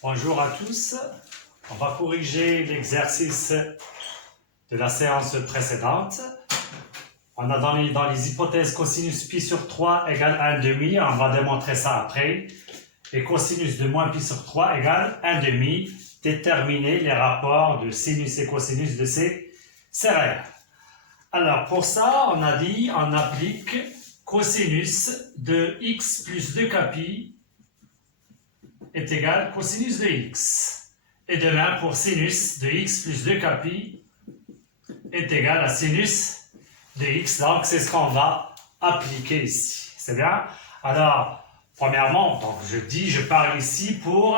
Bonjour à tous. On va corriger l'exercice de la séance précédente. On a donné dans les hypothèses cosinus pi sur 3 égale 1 demi. On va démontrer ça après. Et cosinus de moins pi sur 3 égale 1 demi. Déterminer les rapports de sinus et cosinus de ces céréales. Alors pour ça, on a dit, on applique cosinus de x plus 2kpi est égal cosinus de x. Et de même pour sinus de x plus 2kpi est égal à sinus de x. Donc c'est ce qu'on va appliquer ici. C'est bien? Alors, premièrement, donc je parle ici pour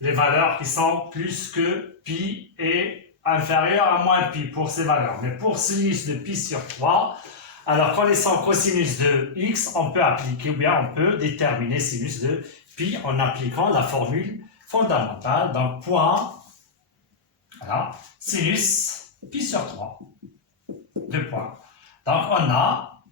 les valeurs qui sont plus que pi et inférieures à moins pi pour ces valeurs. Mais pour sinus de pi sur 3, alors connaissant cosinus de x, on peut appliquer ou bien on peut déterminer sinus de pi en appliquant la formule fondamentale. Donc point, voilà, sinus pi sur 3, 2 points. Donc on a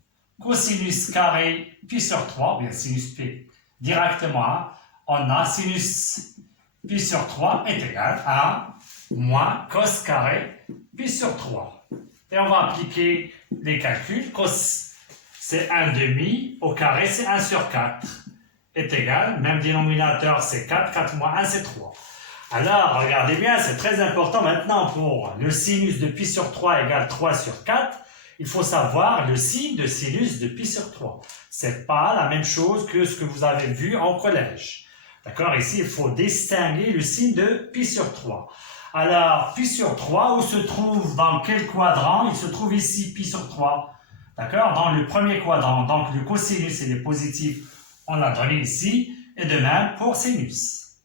cosinus carré pi sur 3, ou bien sinus pi directement, on a sinus pi sur 3 est égal à moins cos carré pi sur 3. Et on va appliquer les calculs. Cos, c'est 1 demi, au carré, c'est 1 sur 4. Est égal, même dénominateur, c'est 4, 4 moins 1, c'est 3. Alors, regardez bien, c'est très important maintenant pour le sinus de pi sur 3 égale 3 sur 4. Il faut savoir le signe de sinus de pi sur 3. C'est pas la même chose que ce que vous avez vu en collège. D'accord? Ici, il faut distinguer le signe de pi sur 3. Alors, pi sur 3, où se trouve, dans quel quadrant? Il se trouve ici, pi sur 3. D'accord? Dans le premier quadrant. Donc, le cosinus, il est positif. On l'a donné ici. Et de même pour sinus.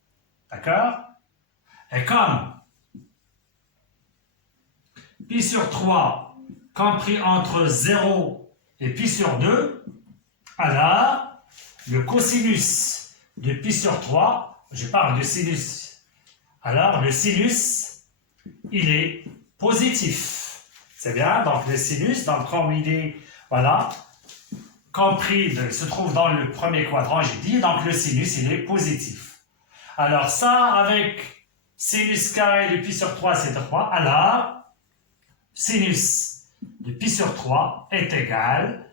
D'accord? Et comme pi sur 3 compris entre 0 et pi sur 2, alors, le cosinus de pi sur 3, je parle de sinus, alors le sinus, il est positif. C'est bien, donc le sinus, donc comme il est, voilà, compris, il se trouve dans le premier quadrant, j'ai dit, donc le sinus, il est positif. Alors ça, avec sinus carré de pi sur 3, c'est 3, alors, sinus de pi sur 3 est égal,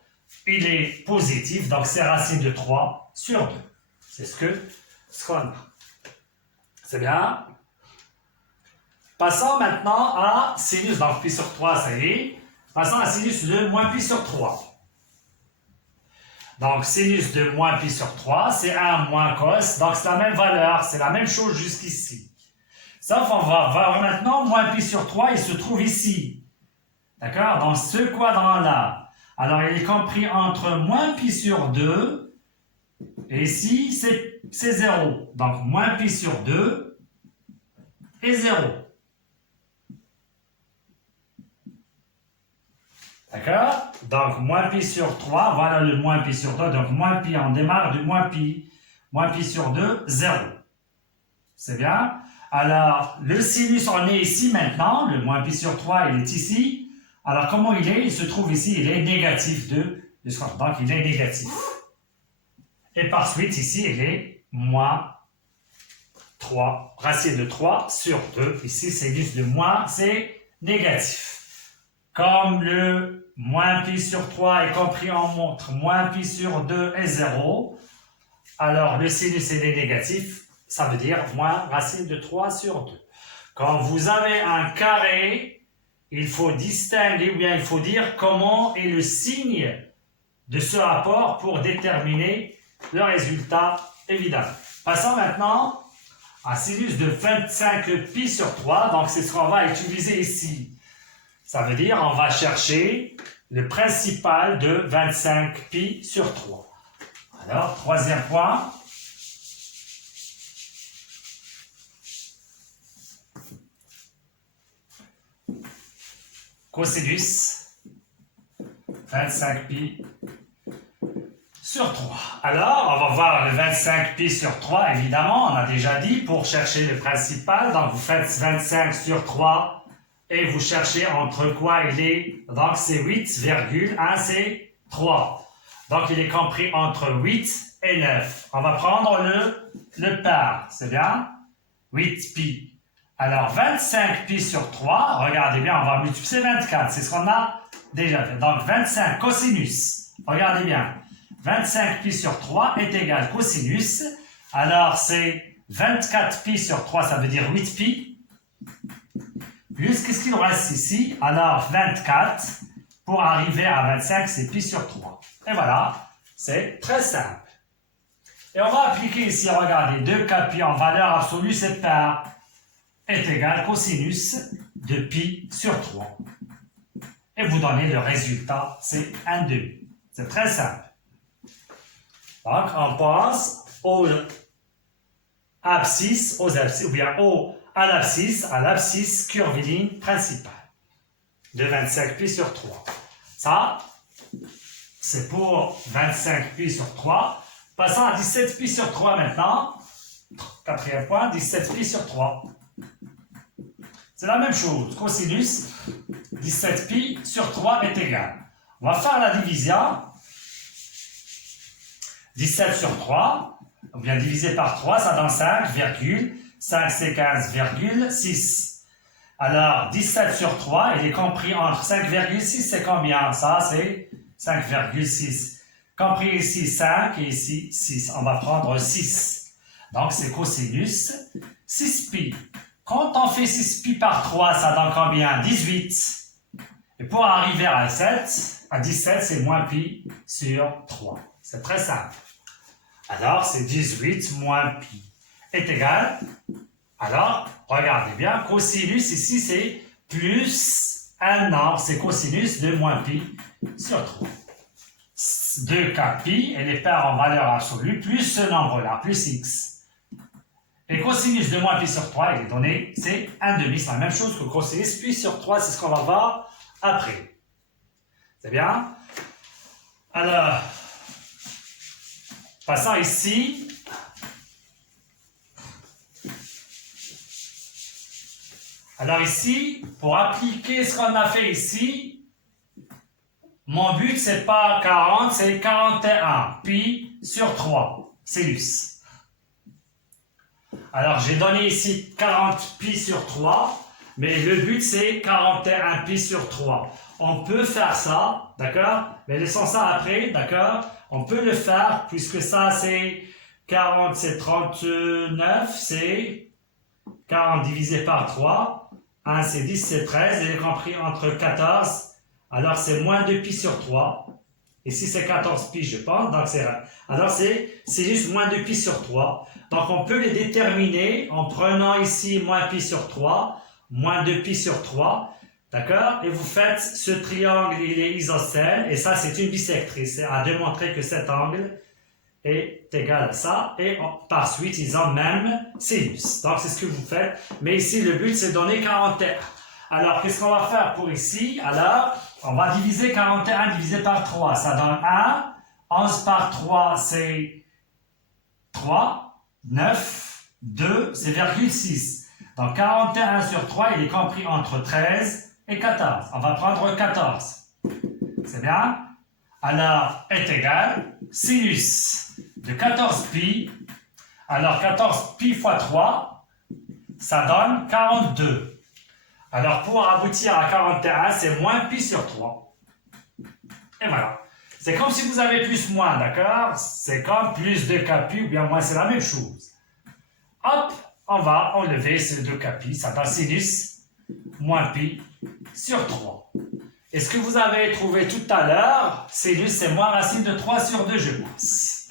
il est positif, donc c'est racine de 3 sur 2. C'est ce qu'on a. C'est bien? Passons maintenant à sinus, donc pi sur 3, ça y est. Passons à sinus de moins pi sur 3. Donc sinus de moins pi sur 3, c'est 1 moins cos, donc c'est la même valeur, c'est la même chose jusqu'ici. Sauf on va voir maintenant, moins pi sur 3, il se trouve ici. D'accord? Dans ce quadrant-là. Alors, il est compris entre moins pi sur 2, et ici, c'est 0. Donc, moins pi sur 2 et 0. D'accord? Donc, moins pi sur 3, voilà le moins pi sur 2. Donc, moins pi, on démarre du moins pi. Moins pi sur 2, 0. C'est bien? Alors, le sinus, on est ici maintenant. Le moins pi sur 3, il est ici. Alors, comment il est? Il se trouve ici, il est négatif de square. Donc, il est négatif. Et par suite, ici, il est moins 3. Racine de 3 sur 2. Ici, sinus de moins, c'est négatif. Comme le moins pi sur 3 est compris en montre, moins pi sur 2 est 0. Alors, le sinus, il est négatif. Ça veut dire moins racine de 3 sur 2. Quand vous avez un carré, il faut distinguer, ou bien il faut dire comment est le signe de ce rapport pour déterminer le résultat évident. Passons maintenant à sinus de 25 pi sur 3. Donc, c'est ce qu'on va utiliser ici. Ça veut dire on va chercher le principal de 25 pi sur 3. Alors, troisième point. Cosinus 25 pi sur 3. Alors, on va voir le 25 pi sur 3, évidemment, on a déjà dit, pour chercher le principal, donc vous faites 25 sur 3 et vous cherchez entre quoi il est, donc c'est 8,1, c'est 3. Donc il est compris entre 8 et 9. On va prendre le par, c'est bien? 8 pi. Alors, 25 pi sur 3, regardez bien, on va multiplier 24, c'est ce qu'on a déjà fait. Donc, 25 cosinus, regardez bien, 25 pi sur 3 est égal cosinus. Alors, c'est 24 pi sur 3, ça veut dire 8 pi. Plus, qu'est-ce qu'il nous reste ici? Alors, 24, pour arriver à 25, c'est pi sur 3. Et voilà, c'est très simple. Et on va appliquer ici, regardez, 2k pi en valeur absolue, cette part est égal cosinus de pi sur 3. Et vous donnez le résultat, c'est 1/2. C'est très simple. Donc, on passe aux abscisses, ou bien à l'abscisse curviligne principale de 25 pi sur 3. Ça, c'est pour 25 pi sur 3. Passons à 17 pi sur 3 maintenant. Quatrième point, 17 pi sur 3. C'est la même chose. Cosinus 17 pi sur 3 est égal. On va faire la division. 17 sur 3, ou bien divisé par 3, ça donne 5, 5 c'est 15,6. Alors, 17 sur 3, il est compris entre 5,6, c'est combien? Ça, c'est 5,6. Compris ici 5 et ici 6. On va prendre 6. Donc, c'est cosinus 6 pi. Quand on fait 6 pi par 3, ça donne combien? 18. Et pour arriver à 17, c'est moins pi sur 3. C'est très simple. Alors, c'est 18 moins pi est égal. Alors, regardez bien, cosinus ici, c'est plus un nombre, c'est cosinus de moins pi sur 3. 2k pi, et les paires en valeur absolue, plus ce nombre-là, plus x. Et cosinus de moins pi sur 3, il est donné, c'est 1/2. C'est la même chose que cosinus pi sur 3, c'est ce qu'on va voir après. C'est bien? Alors, passons ici. Alors ici, pour appliquer ce qu'on a fait ici, mon but, c'est pas 40, c'est 41 pi sur 3, sinus. Alors, j'ai donné ici 40 pi sur 3, mais le but, c'est 41 pi sur 3. On peut faire ça, d'accord? Mais laissons ça après, d'accord? On peut le faire, puisque ça, c'est 40, c'est 39, c'est 40 divisé par 3. 1, c'est 10, c'est 13, il est compris entre 14. Alors, c'est moins 2 pi sur 3. Ici, c'est 14 pi, je pense. Donc, alors, c'est juste moins 2 pi sur 3. Donc, on peut les déterminer en prenant ici moins pi sur 3, moins 2 pi sur 3. D'accord? Et vous faites ce triangle, il est isocèle. Et ça, c'est une bisectrice. C'est à démontrer que cet angle est égal à ça. Et par suite, ils ont même sinus. Donc, c'est ce que vous faites. Mais ici, le but, c'est de donner 41. Alors, qu'est-ce qu'on va faire pour ici? Alors, on va diviser 41 divisé par 3. Ça donne 1. 11 par 3, c'est 3. 9. 2, c'est 0,6. Donc, 41 sur 3, il est compris entre 13 et 14. On va prendre 14. C'est bien? Alors, est égal sinus de 14 pi. Alors, 14 pi fois 3, ça donne 42. Alors, pour aboutir à 41, c'est moins pi sur 3. Et voilà. C'est comme si vous avez plus moins, d'accord? C'est comme plus de k pi ou bien moins, c'est la même chose. Hop, on va enlever ce 2 k pi. Ça donne sinus moins pi sur 3. Et ce que vous avez trouvé tout à l'heure, sinus, c'est moins racine de 3 sur 2, je pense.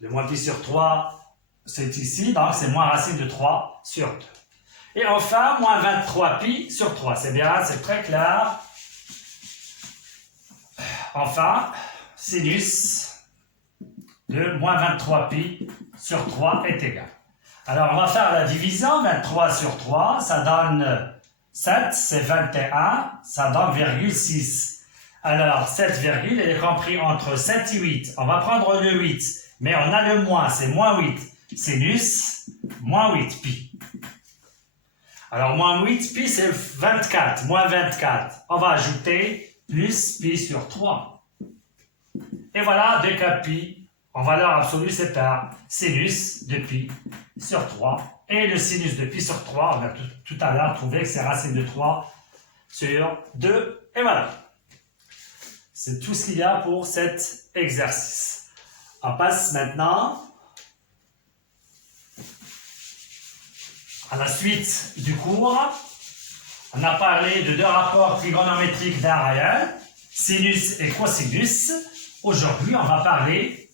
Le moins pi sur 3, c'est ici, donc c'est moins racine de 3 sur 2. Et enfin, moins 23 pi sur 3. C'est bien, c'est très clair. Enfin, sinus de moins 23 pi sur 3 est égal. Alors, on va faire la division. 23 sur 3, ça donne 7, c'est 21, ça donne 0,6. Alors, 7 virgule, elle est compris entre 7 et 8. On va prendre le 8, mais on a le moins, c'est moins 8. Sinus, moins 8 pi. Alors, moins 8 pi, c'est 24, moins 24. On va ajouter plus pi sur 3. Et voilà, 2k pi en valeur absolue, c'est par sinus de pi sur 3. Et le sinus de pi sur 3, on a tout à l'heure trouvé que c'est racine de 3 sur 2. Et voilà. C'est tout ce qu'il y a pour cet exercice. On passe maintenant à la suite du cours. On a parlé de deux rapports trigonométriques d'un réel, sinus et cosinus. Aujourd'hui, on va parler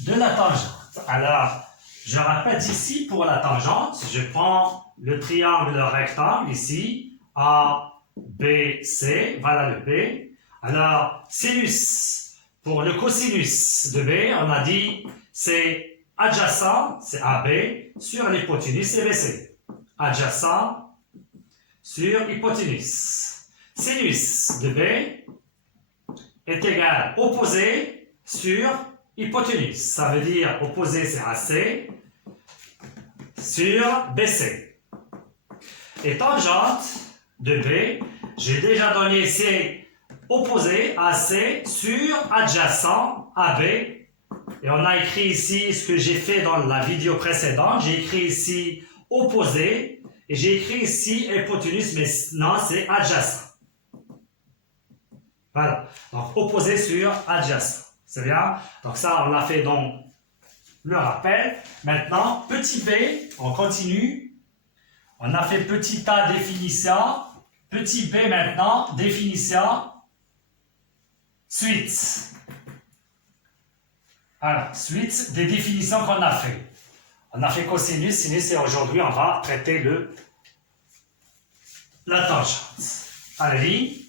de la tangente. Alors, je répète ici pour la tangente, je prends le triangle, le rectangle ici, A, B, C, voilà le B. Alors, sinus, pour le cosinus de B, on a dit c'est adjacent, c'est AB, sur l'hypoténuse, c'est BC. Adjacent sur hypoténuse. Sinus de B est égal opposé sur hypoténuse. Ça veut dire opposé, c'est AC, sur BC. Et tangente de B, j'ai déjà donné C opposé AC sur adjacent AB. Et on a écrit ici ce que j'ai fait dans la vidéo précédente. J'ai écrit ici opposé et j'ai écrit ici hypoténuse, mais non, c'est adjacent. Voilà. Donc opposé sur adjacent. C'est bien? Donc ça, on l'a fait dans le rappel. Maintenant, petit b, on continue. On a fait petit a, définition. Petit b maintenant, définition. Suite. Alors, suite des définitions qu'on a fait. On a fait cosinus, sinus et aujourd'hui on va traiter la tangente. Allez,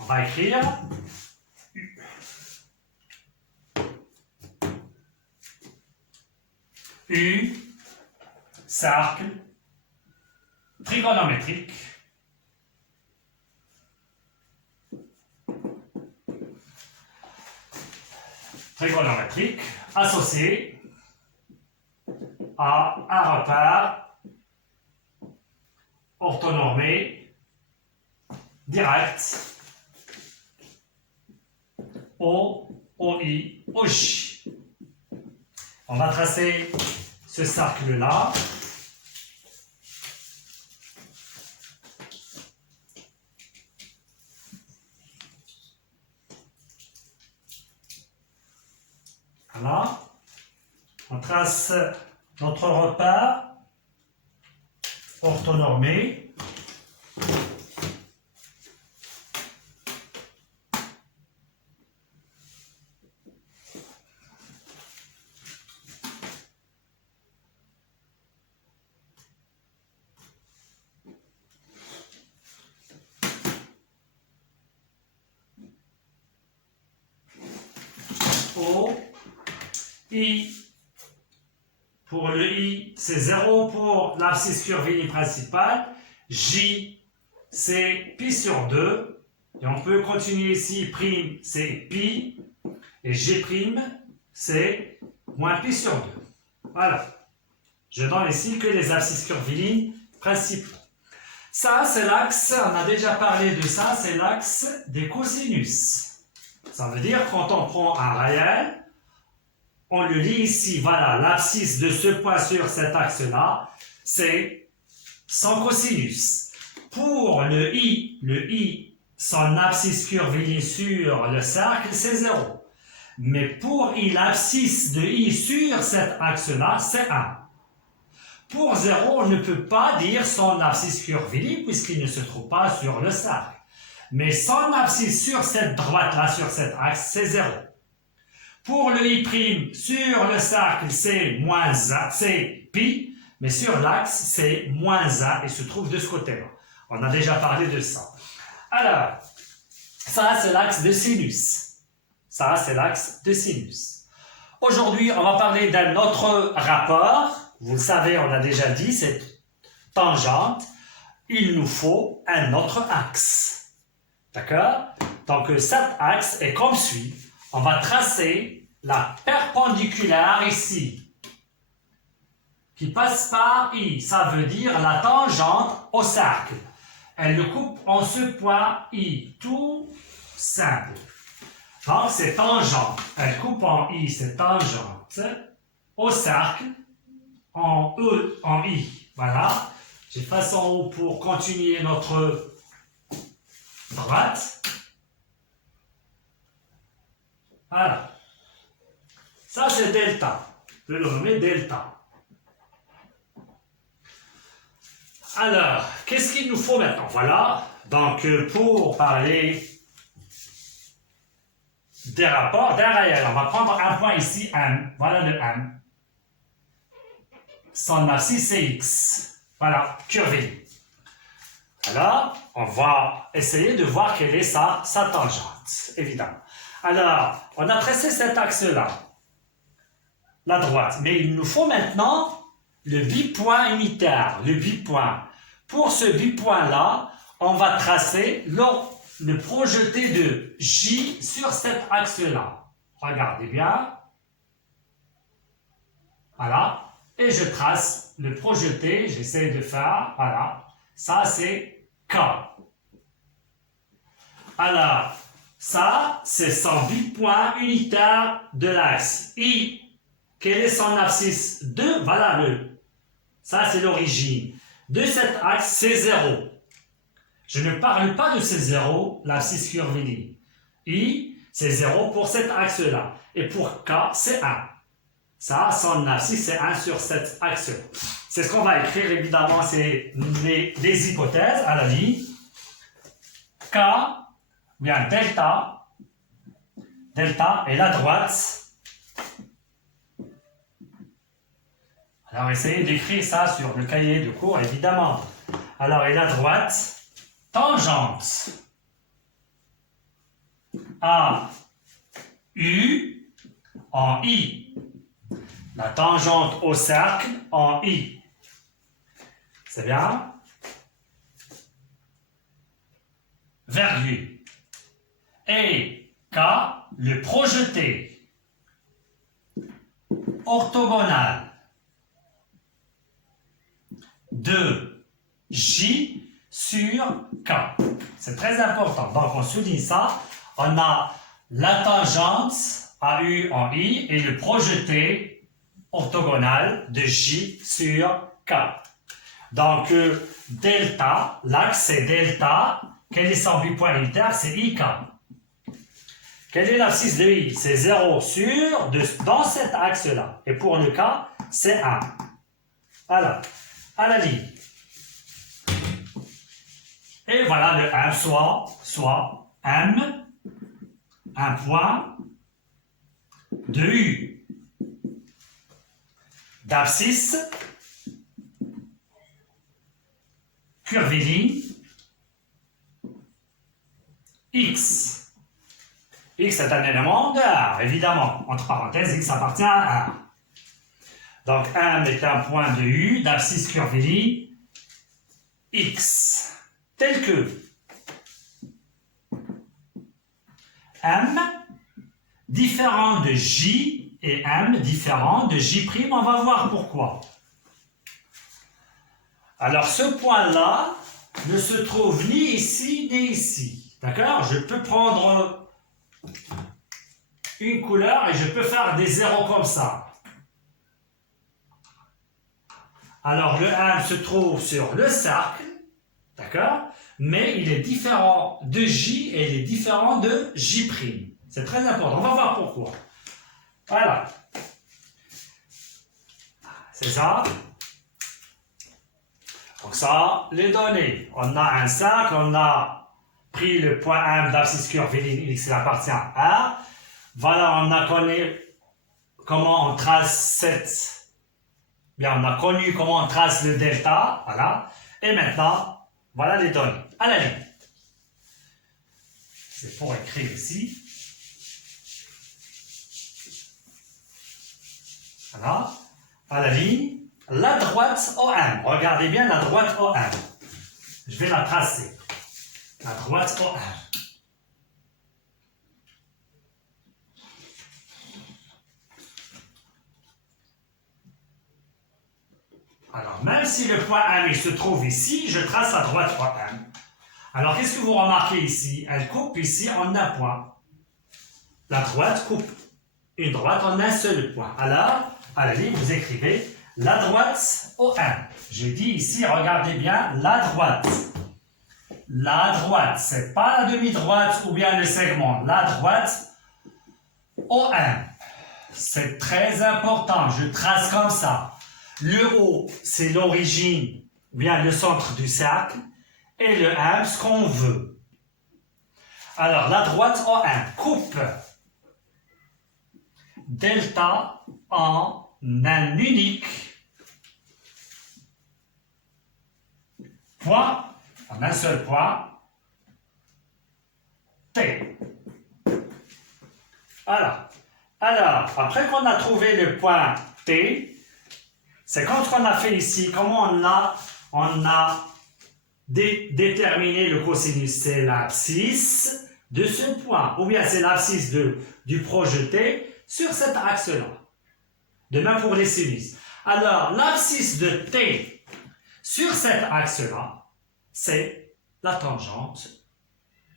on va écrire U, cercle, trigonométrique, associé à un repère orthonormé direct O, OI, OJ. On va tracer ce cercle-là. Voilà. On trace notre repère orthonormé. O, I, pour le I, c'est 0 pour l'abscisse curviligne principale. J, c'est pi sur 2. Et on peut continuer ici, prime, c'est pi. Et G', c'est moins pi sur 2. Voilà. Je donne ici que les abscisses curvilignes principaux. Ça, c'est l'axe, on a déjà parlé de ça, c'est l'axe des cosinus. Ça veut dire quand on prend un réel, on le lit ici, voilà, l'abscisse de ce point sur cet axe-là, c'est son cosinus. Pour le I, son abscisse curviligne sur le cercle, c'est 0. Mais pour I, l'abscisse de I sur cet axe-là, c'est 1. Pour 0, on ne peut pas dire son abscisse curviligne puisqu'il ne se trouve pas sur le cercle. Mais son abscisse sur cette droite-là, sur cet axe, c'est 0. Pour le I' sur le cercle, c'est moins 1, c'est pi, mais sur l'axe, c'est moins 1 et se trouve de ce côté-là. On a déjà parlé de ça. Alors, ça, c'est l'axe de sinus. Ça, c'est l'axe de sinus. Aujourd'hui, on va parler d'un autre rapport. Vous le savez, on a déjà dit, c'est tangente. Il nous faut un autre axe. D'accord? Donc, cet axe est comme suit. On va tracer la perpendiculaire ici, qui passe par I. Ça veut dire la tangente au cercle. Elle le coupe en ce point I. Tout simple. Donc, c'est tangente. Elle coupe en I, c'est tangente. Au cercle, en E, en I. Voilà. J'efface en haut pour continuer notre droite. Voilà. Ça, c'est delta. Je vais le nommer delta. Alors, qu'est-ce qu'il nous faut maintenant? Voilà. Donc, pour parler des rapports d'un réel, on va prendre un point ici, M. Voilà le M. Son abscisse, c'est X. Voilà, curvé. Alors, on va essayer de voir quelle est sa tangente, évidemment. Alors, on a tracé cet axe-là, la droite. Mais il nous faut maintenant le bipoint unitaire, le bipoint. Pour ce bipoint-là, on va tracer le projeté de J sur cet axe-là. Regardez bien. Voilà. Et je trace le projeté, j'essaie de faire, voilà. Ça, c'est K. Alors, ça, c'est son bipoint unitaire de l'axe. I, quel est son abscisse? 2, voilà ça, c'est l'origine. De cet axe, c'est 0. Je ne parle pas de ces 0, l'abscisse curviligne. I, c'est 0 pour cet axe-là. Et pour K, c'est 1. Ça, son abscisse, c'est 1 sur cet axe. C'est ce qu'on va écrire, évidemment, c'est les hypothèses à la ligne. K, bien delta. Delta est la droite. Alors, essayez d'écrire ça sur le cahier de cours, évidemment. Alors, et la droite, tangente à U en I. La tangente au cercle en I. C'est bien? Virgule. Et K, le projeté orthogonal de J sur K. C'est très important. Donc, on souligne ça. On a la tangente à U en I et le projeté orthogonal de J sur K. Donc, delta, l'axe c'est delta. Quel est son bipoint unitaire? C'est IK. Quelle est l'abscisse de I? C'est 0 sur, dans cet axe-là. Et pour le K, c'est 1. Voilà, à la ligne. Et voilà le M, soit M, un point de U. D'abscisse curviligne X. X est un élément de R, évidemment. Entre parenthèses, X appartient à R. Donc, M est un point de U d'abscisse curviligne X. Tel que M différent de J et M différent de J', on va voir pourquoi. Alors, ce point-là ne se trouve ni ici ni ici. D'accord? Je peux prendre une couleur et je peux faire des zéros comme ça. Alors, le M se trouve sur le cercle, d'accord? Mais il est différent de J et il est différent de J'. C'est très important. On va voir pourquoi. Voilà. C'est ça. Donc ça, les données. On a un cercle, on a pris le point M d'abscisse curviligne X qui appartient à R. Voilà, on a connu comment on trace cette... Bien, on a connu comment on trace le delta. Voilà. Et maintenant, voilà les données. À la ligne. C'est pour écrire ici. Voilà. À la ligne. La droite OM. Regardez bien la droite OM. Je vais la tracer. La droite OM. Alors, même si le point M se trouve ici, je trace la droite OM. Alors, qu'est-ce que vous remarquez ici? Elle coupe ici en un point. la droite coupe une droite en un seul point. Alors, à la ligne, vous écrivez la droite OM. J'ai dit ici, regardez bien, la droite. La droite, c'est pas la demi-droite ou bien le segment. La droite OM. C'est très important, je trace comme ça. Le O, c'est l'origine, ou bien le centre du cercle, et le M, ce qu'on veut. Alors, la droite OM coupe delta en un unique point, en un seul point, T. Voilà. Alors, après qu'on a trouvé le point T, c'est quand on a fait ici, comment on a déterminé le cosinus, c'est l'abscisse de ce point, ou bien c'est l'abscisse du projeté sur cet axe-là. De même pour les sinus. Alors, l'abscisse de T sur cet axe-là, c'est la tangente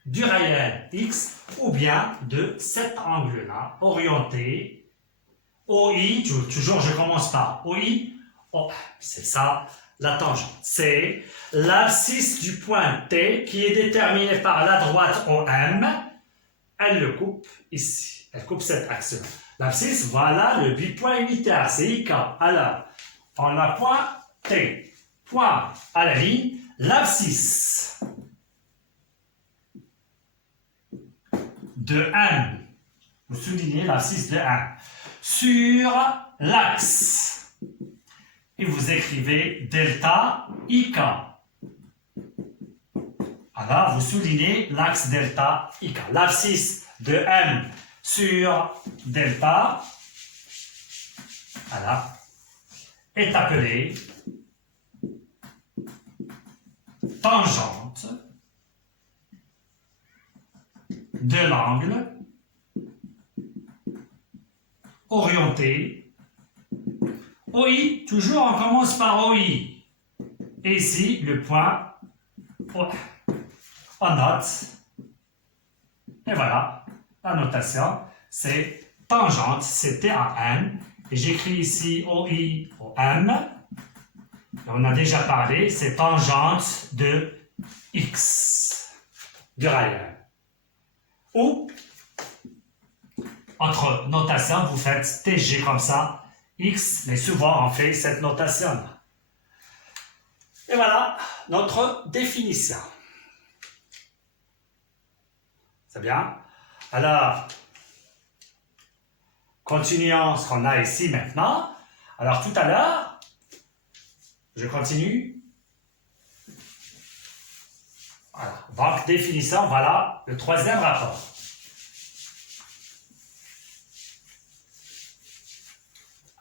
du réel x ou bien de cet angle-là, orienté OI, toujours je commence par OI, c'est ça la tangente. C'est l'abscisse du point T qui est déterminée par la droite OM, elle le coupe ici, elle coupe cet axe-là. L'abscisse, voilà le bipoint unitaire, c'est IK. Alors, on a point T, point à la ligne, l'abscisse de M, vous soulignez l'abscisse de M, sur l'axe, et vous écrivez delta IK. Alors, vous soulignez l'axe delta IK. L'abscisse de M sur delta, voilà, est appelée tangente de l'angle orienté OI, toujours on commence par OI, et ici le point OM. On note, et voilà, la notation, c'est tangente, c'est TAN, et j'écris ici OI, OM, on a déjà parlé, c'est tangente de X, du réel. Ou, entre notations, vous faites TG comme ça, X, mais souvent on fait cette notation-là. Et voilà notre définition. C'est bien? Alors, continuons ce qu'on a ici maintenant. Alors, tout à l'heure, je continue. Voilà. Donc, définition, voilà le troisième rapport.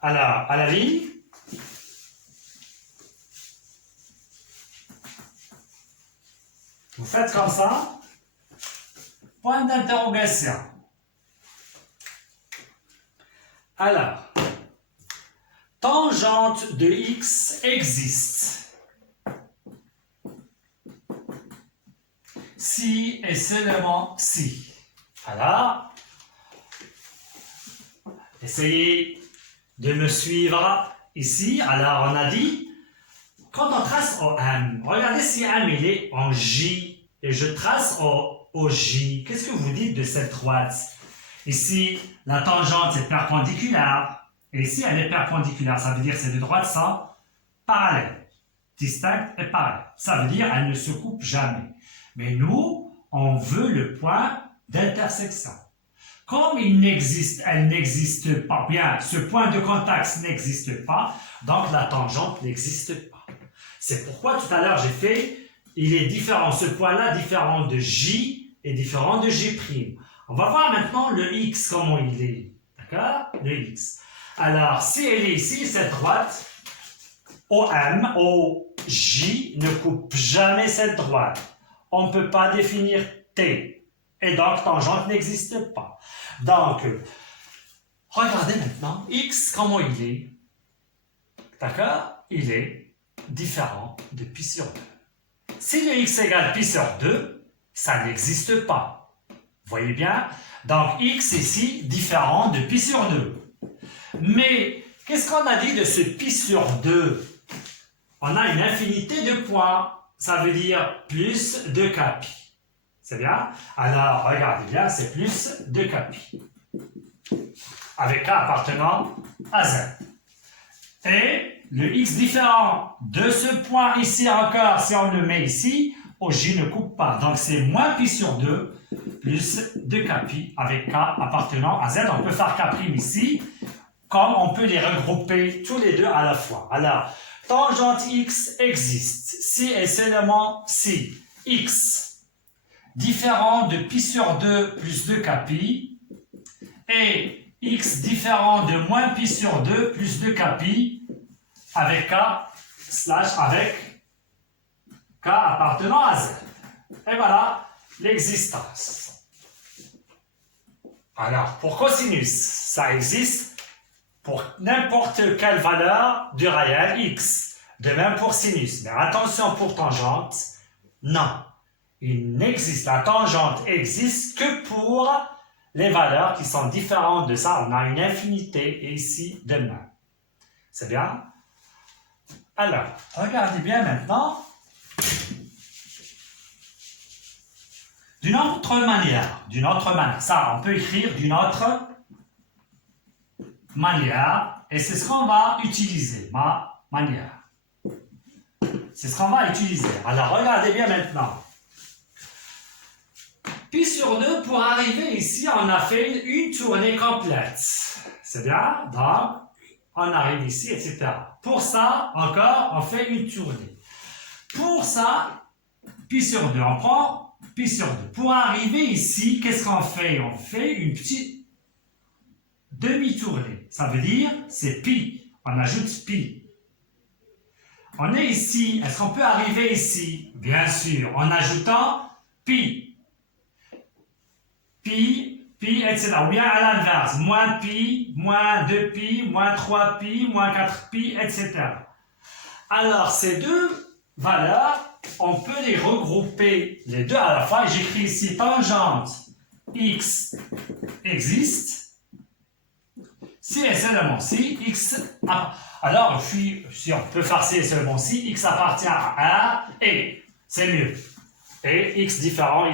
Alors, à la ligne, vous faites comme ça, point d'interrogation. Alors, tangente de x existe si et seulement si. Alors, essayez de me suivre ici. Alors, on a dit, quand on trace au M, regardez si M il est en J, et je trace au J. Qu'est-ce que vous dites de cette droite? Ici, la tangente est perpendiculaire, et ici, elle est perpendiculaire. Ça veut dire que ces deux droites sont parallèles, distinctes et parallèles. Ça veut dire qu'elles ne se coupent jamais. Mais nous, on veut le point d'intersection. Comme elle n'existe pas, bien, ce point de contact n'existe pas, donc la tangente n'existe pas. C'est pourquoi tout à l'heure j'ai fait, il est différent, ce point-là différent de J et différent de J'. On va voir maintenant le X, comment il est. D'accord? Le X. Alors, si elle est ici, cette droite, OM, OJ ne coupe jamais cette droite. On ne peut pas définir T. Et donc, tangente n'existe pas. Donc, regardez maintenant, X, comment il est. D'accord? Il est différent de pi sur 2. Si le X égale pi sur 2, ça n'existe pas. Voyez bien? Donc, x ici, différent de pi sur 2. Mais, qu'est-ce qu'on a dit de ce pi sur 2? On a une infinité de points. Ça veut dire plus 2kpi. C'est bien? Alors, regardez bien, c'est plus 2kpi. Avec k appartenant à z. Et le x différent de ce point ici encore, si on le met ici, au j ne coupe pas. Donc, c'est moins pi sur 2 plus 2kpi avec k appartenant à z. On peut faire k' ici, comme on peut les regrouper tous les deux à la fois. Alors, tangente x existe si et seulement si x différent de pi sur 2 plus 2kpi et x différent de moins pi sur 2 plus 2kpi avec k slash avec k appartenant à z. Et voilà l'existence. Alors, pour cosinus, ça existe pour n'importe quelle valeur du réel x. De même pour sinus. Mais attention pour tangente, non. Il n'existe, la tangente existe que pour les valeurs qui sont différentes de ça. On a une infinité ici de même. C'est bien? Alors, regardez bien maintenant. D'une autre manière, ça on peut écrire d'une autre manière, et c'est ce qu'on va utiliser, manière. C'est ce qu'on va utiliser. Alors, regardez bien maintenant. Pi sur 2, pour arriver ici, on a fait une tournée complète. C'est bien? Donc, on arrive ici, etc. Pour ça, encore, on fait une tournée. Pour ça, pi sur 2, on prend pi sur 2. Pour arriver ici, qu'est-ce qu'on fait? On fait une petite demi-tournée. Ça veut dire, c'est pi. On ajoute pi. On est ici. Est-ce qu'on peut arriver ici? Bien sûr, en ajoutant pi. Pi, etc. Ou bien à l'inverse. Moins pi, moins 2pi, moins 3pi, moins 4pi, etc. Alors, ces deux valeurs, on peut les regrouper les deux à la fois. J'écris ici tangente x existe. Si et seulement si x... Alors, si on peut faire si et seulement si, x appartient à et, c'est mieux. Et x différent.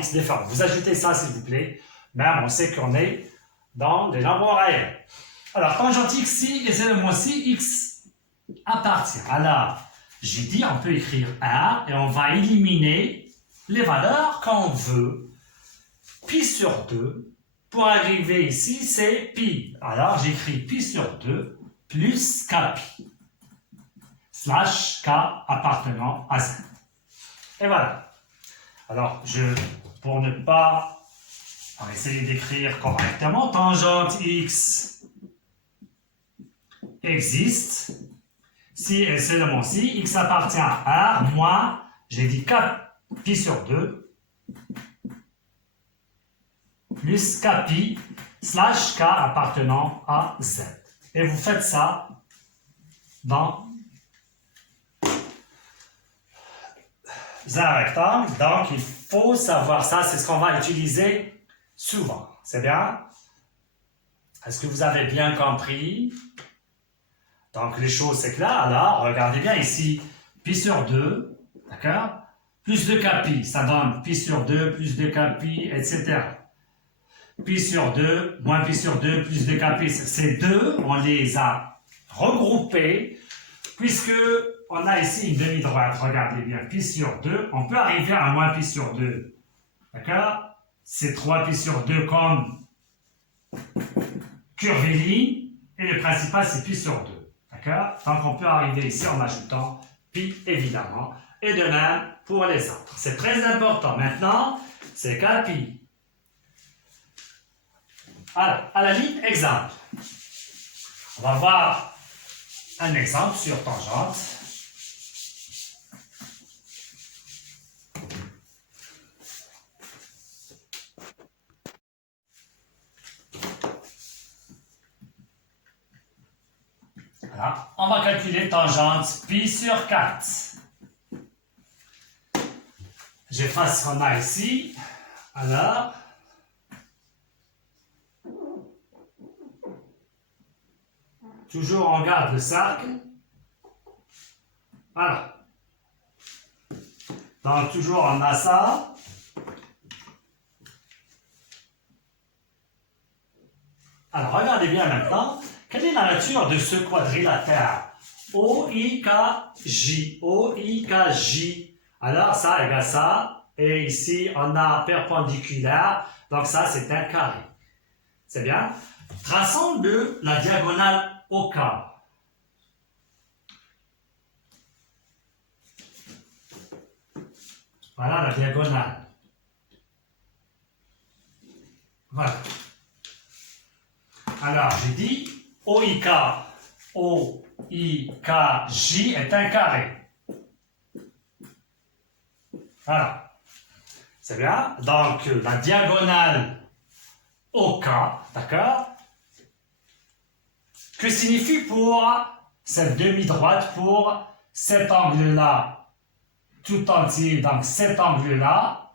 Vous ajoutez ça, s'il vous plaît. Même on sait qu'on est dans des nombres réels. Alors, tangente x si et seulement si, x appartient. Alors, j'ai dit, on peut écrire 1 et on va éliminer les valeurs qu'on veut. Pi sur 2. Pour arriver ici, c'est pi. Alors, j'écris pi sur 2 plus kpi. Slash k appartenant à z. Et voilà. Alors, pour ne pas... On va essayer d'écrire correctement. Tangente x existe. Si et seulement si, x appartient à moins, j'ai dit k pi sur 2, plus kpi, slash k appartenant à z. Et vous faites ça dans un rectangle. Donc, il faut savoir ça. C'est ce qu'on va utiliser souvent. C'est bien? Est-ce que vous avez bien compris? Donc, les choses, c'est clair. Alors, regardez bien ici. Pi sur 2, d'accord? Plus 2kpi, ça donne pi sur 2, plus 2kpi, etc. Pi sur 2, moins pi sur 2, plus 2kpi. Ces deux, on les a regroupés, puisque on a ici une demi-droite. Regardez bien, pi sur 2. On peut arriver à moins pi sur 2. D'accord? C'est 3 pi sur 2 comme curviligne, et le principal, c'est pi sur 2. D'accord? Donc, on peut arriver ici en ajoutant pi, évidemment. Et de même pour les autres. C'est très important. Maintenant, c'est kpi. Alors, à la ligne, exemple. On va voir un exemple sur tangente. Voilà. On va calculer tangente pi sur 4. J'efface ce qu'on a ici. Alors, Toujours on garde le cercle. Voilà. Donc toujours on a ça. Alors regardez bien maintenant, quelle est la nature de ce quadrilatère? OIKJ. OIKJ. Alors ça égale ça. Et ici on a perpendiculaire. Donc ça c'est un carré. C'est bien? Traçons la diagonale OK. Voilà la diagonale. Voilà. Alors, j'ai dit OIK, OIKJ est un carré. Voilà. C'est bien? Donc, la diagonale OK, d'accord? Que signifie pour cette demi-droite, pour cet angle-là, tout entier, donc cet angle-là,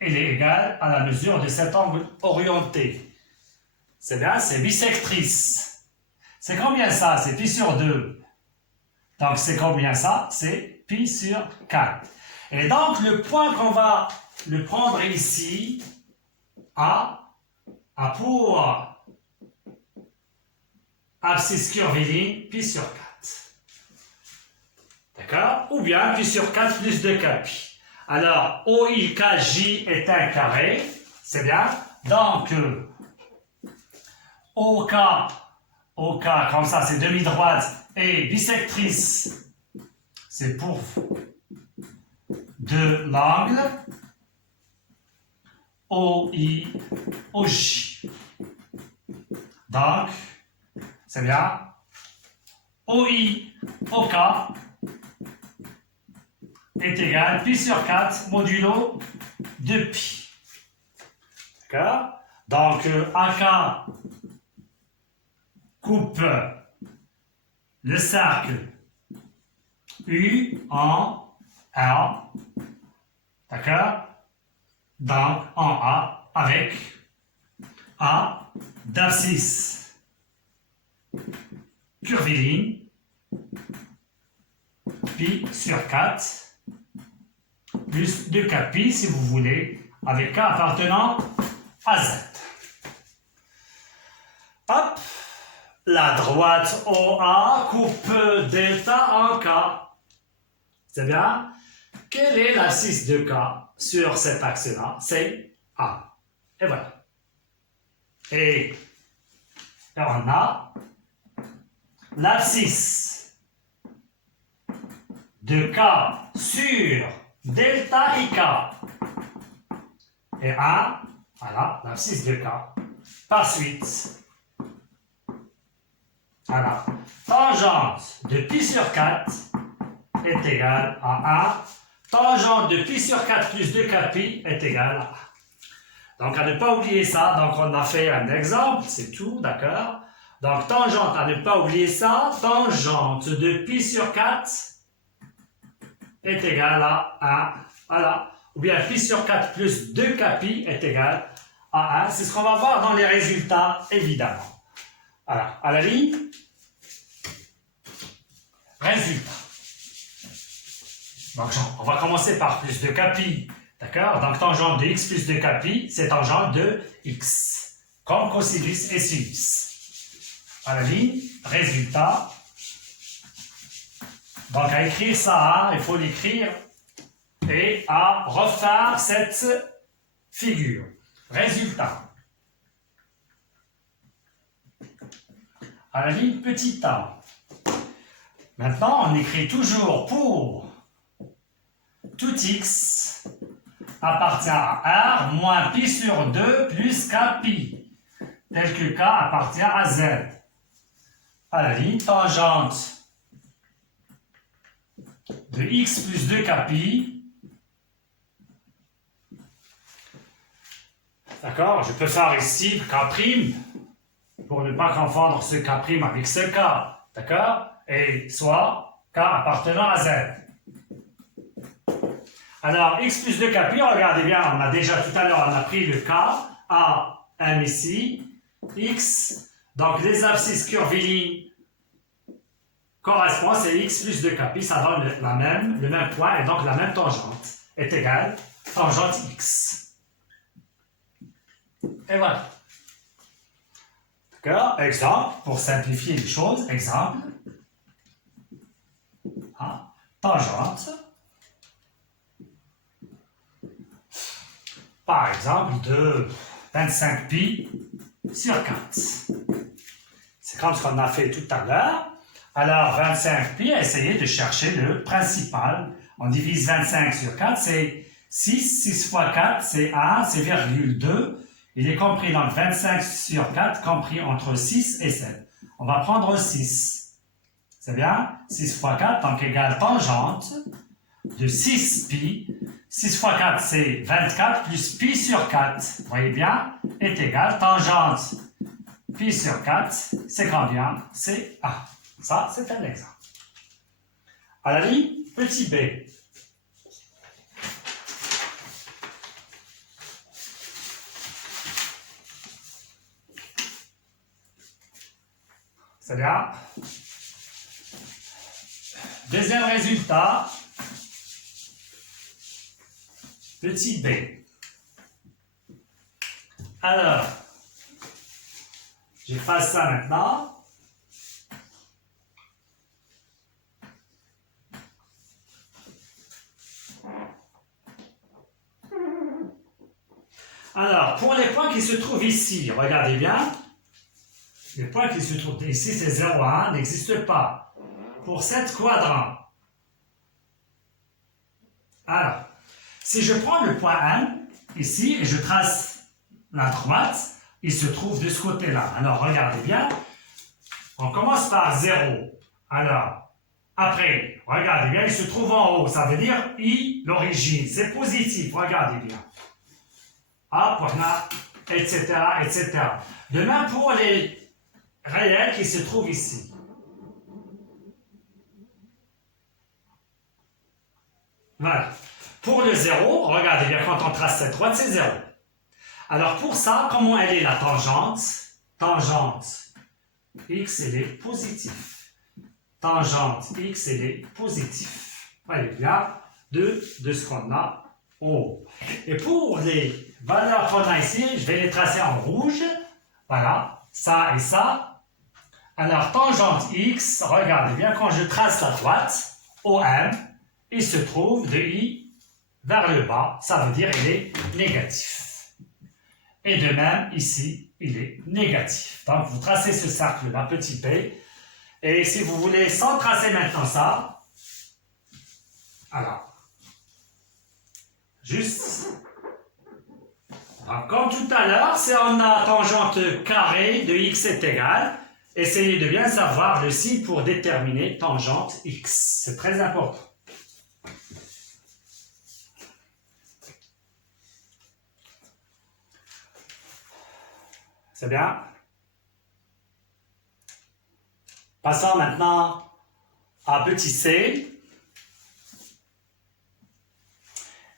il est égal à la mesure de cet angle orienté. C'est bien, c'est bisectrice. C'est combien ça? C'est pi sur 2. Donc, c'est combien ça? C'est pi sur 4. Et donc, le point qu'on va le prendre ici, A pour abscisse curviligne, pi sur 4. D'accord? Ou bien pi sur 4 plus 2kpi. Alors, OIKJ est un carré. C'est bien. Donc, OK, comme ça, c'est demi-droite, et bisectrice, c'est pour de l'angle OJ. Donc, c'est bien, OK est égal pi sur 4 modulo de pi. D'accord? Donc, AK coupe le cercle U en A, d'accord? Donc en A avec A d'abscisse curviligne, pi sur 4, plus 2kpi si vous voulez, avec K appartenant à Z. Hop! La droite OA coupe delta en K. C'est bien? Quelle est l'abscisse de K sur cet axe-là? C'est A. Et voilà. Et on a l'abscisse de K sur delta IK. Et A, voilà, l'abscisse de K. Par suite, voilà. Tangente de pi sur 4 est égale à A. Tangente de pi sur 4 plus 2kpi est égale à A. Donc, à ne pas oublier ça. Donc, on a fait un exemple, c'est tout, d'accord? Donc, tangente, à ne pas oublier ça. Tangente de pi sur 4 est égale à A. Voilà. Ou bien pi sur 4 plus 2kpi est égal à 1. C'est ce qu'on va voir dans les résultats, évidemment. Voilà, à la ligne. Résultat. Donc, on va commencer par plus 2kpi. D'accord? Donc, tangente de x plus 2kpi, c'est tangente de x. Comme cosinus et sinus. À la ligne. Résultat. Donc, à écrire ça, il faut l'écrire et à refaire cette figure. Résultat. À la ligne petit a. Maintenant, on écrit toujours pour tout x appartient à R moins pi sur 2 plus kpi, tel que k appartient à z. À la ligne tangente de x plus 2 kpi. D'accord? Je peux faire ici k' pour ne pas confondre ce k' avec ce k. D'accord? Et soit k appartenant à z. Alors, x plus 2 kpi, regardez bien, on a déjà tout à l'heure, on a pris le k, a, m ici, x. Donc, les abscisses curvilignes correspondent, c'est x plus 2kπ, ça donne le même point, et donc la même tangente est égale tangente x. Et voilà. D'accord? Exemple, pour simplifier les choses, exemple. Tangente. Par exemple, de 25π sur 4. C'est comme ce qu'on a fait tout à l'heure. Alors, 25π, essayez de chercher le principal. On divise 25 sur 4, c'est 6. 6 fois 4, c'est 1, c'est virgule 2. Il est compris dans 25 sur 4, compris entre 6 et 7. On va prendre 6. C'est bien? 6 fois 4, donc égale tangente de 6π. 6 fois 4, c'est 24, plus π sur 4, vous voyez bien, est égal tangente π sur 4, c'est combien? C'est 1. Ça, c'est un exemple. À la ligne, petit b. C'est bien. Deuxième résultat, petit b. Alors, j'efface ça maintenant. Alors, pour les points qui se trouvent ici, regardez bien. Les points qui se trouvent ici, c'est 0, 1, n'existent pas. Pour 7 quadrants. Alors, si je prends le point 1, ici, et je trace la droite, il se trouve de ce côté-là. Alors, regardez bien. On commence par 0. Alors, après, regardez bien, il se trouve en haut. Ça veut dire I, l'origine. C'est positif, regardez bien. A, point, etc., etc. De même pour les réels qui se trouvent ici. Voilà. Pour le 0, regardez bien, quand on trace cette droite, c'est 0. Alors pour ça, comment elle est la tangente? Tangente x, elle est positive. Tangente x, elle est positive. Voyez bien, de ce qu'on a en haut. Et pour les valeurs qu'on a ici, je vais les tracer en rouge. Voilà, ça et ça. Alors, tangente x, regardez bien, quand je trace la droite, OM, il se trouve de I vers le bas, ça veut dire qu'il est négatif. Et de même, ici, il est négatif. Donc, vous tracez ce cercle-là, petit p, et si vous voulez, sans tracer maintenant ça, alors, juste, alors, comme tout à l'heure, si on a tangente carrée de x est égale, essayez de bien savoir le signe pour déterminer tangente x. C'est très important. C'est bien? Passons maintenant à petit c.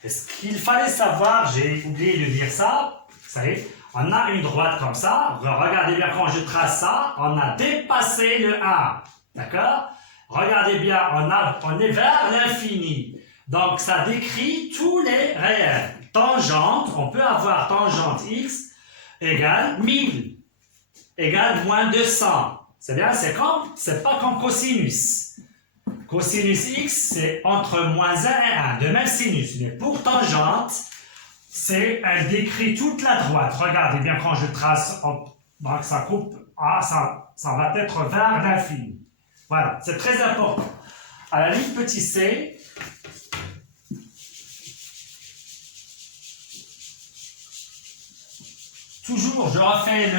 Est-ce qu'il fallait savoir, j'ai oublié de dire ça, vous savez, on a une droite comme ça, regardez bien quand je trace ça, on a dépassé le 1, d'accord? Regardez bien, on est vers l'infini, donc ça décrit tous les réels. Tangente, on peut avoir tangente x égale 1000, égale moins 200. C'est bien, c'est pas comme cosinus. Cosinus x, c'est entre moins 1 et 1, de même sinus. Mais pour tangente, elle décrit toute la droite. Regardez bien quand je trace, donc ça coupe, ça va être vers l'infini. Voilà, c'est très important. À la ligne petit c, toujours, je refais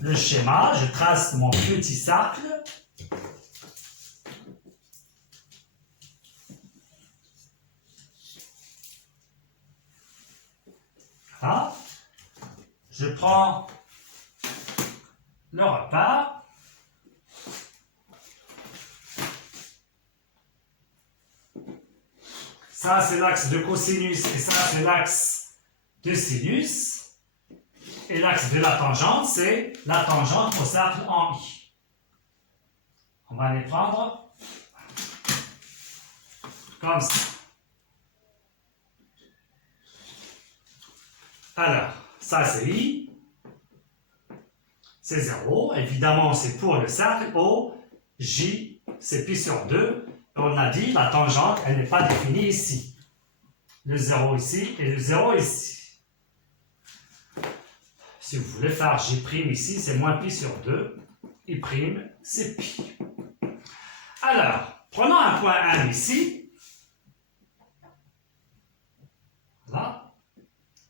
le schéma, je trace mon petit cercle. Voilà. Je prends le repère. Ça, c'est l'axe de cosinus et ça, c'est l'axe de sinus. Et l'axe de la tangente, c'est la tangente au cercle en I. On va les prendre comme ça. Alors, ça c'est I. C'est 0. Évidemment, c'est pour le cercle. O, J, c'est pi sur 2. Et on a dit, la tangente, elle n'est pas définie ici. Le 0 ici et le 0 ici. Si vous voulez faire J' ici, c'est moins pi sur 2. I', c'est pi. Alors, prenons un point 1 ici. Voilà.